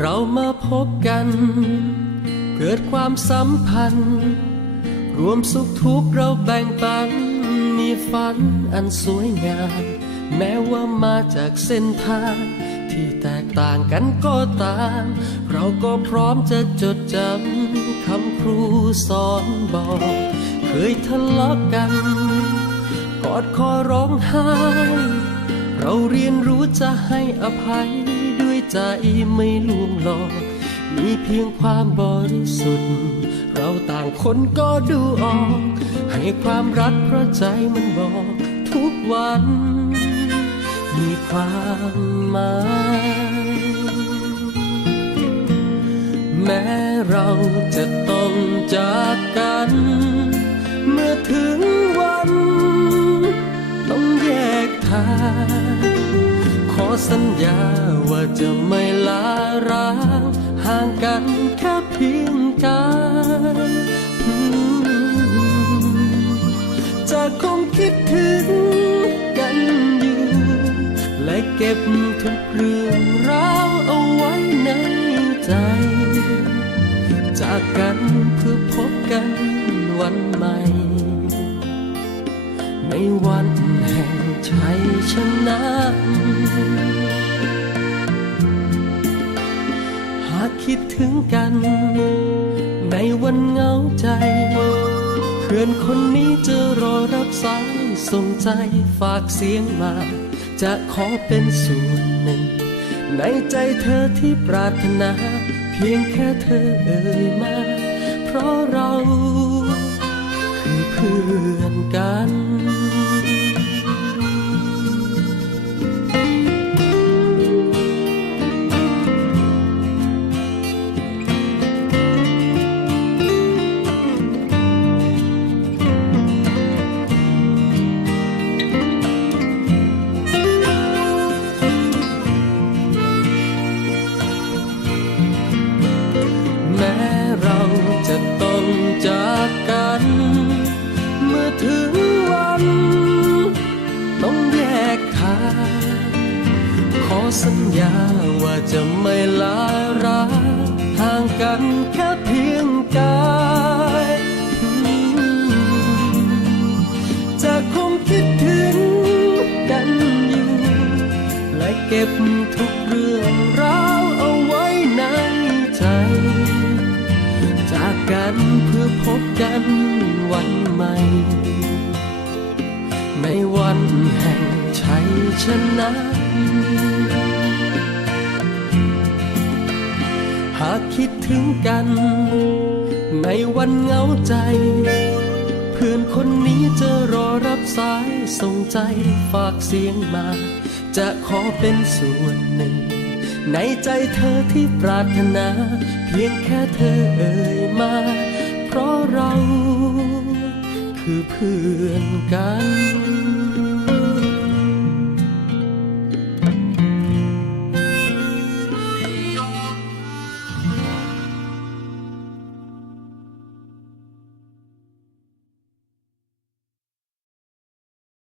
เรามาพบกัน เกิดความสัมพันธ์ รวมสุขทุกข์เราแบ่งปัน มีฝันอันสวยงาม แม้ว่ามาจากเส้นทางที่แตกต่างกันก็ตาม เราก็พร้อมจะจดจำคำครูสอนบอก เคยทะเลาะกัน กอดคอร้องไห้ เราเรียนรู้จะให้อภัย ใจไม่ลวงหลอก มีเพียงความบริสุทธิ์ เราต่างคนก็ดูออก ให้ความรักเพราะใจมันบอกทุกวัน มีความหมายแม้เราจะต้องจากกัน เมื่อถึงวัน ต้องแยกทางขอสัญญาว่าจะ กันแค่เพียงกายจะคงคิดถึงกันอยู่และเก็บทุกเรื่องราวเอาไว้ในใจ จากกันเพื่อพบกันวันใหม่ ในวันแห่งชัยชนะากคิดถึงกัน ในวันเหงาใจ เพื่อนคนนี้จะรอรับสายส่งใจฝากเสียงมา จะขอเป็นส่วนหนึ่ง ในใจเธอที่ปรารถนา เพียงแค่เธอเอ่ยมา เพราะเราคือเพื่อนกัน สัญญาว่าจะไม่ลาร้างห่างกันแค่เพียงกายจะคงคิดถึงกันอยู่ และเก็บทุกเรื่องราวเอาไว้ในใจ จากกันเพื่อพบกันวันใหม่ ในวันแห่ง ชัยชนะ หากคิดถึงกัน ในวันเหงาใจ เพื่อนคนนี้จะรอรับสายส่งใจฝากเสียงมา จะขอเป็นส่วนหนึ่ง ในใจเธอที่ปรารถนา เพียงแค่เธอเอ่ยมา เพราะเรา คือเพื่อนกัน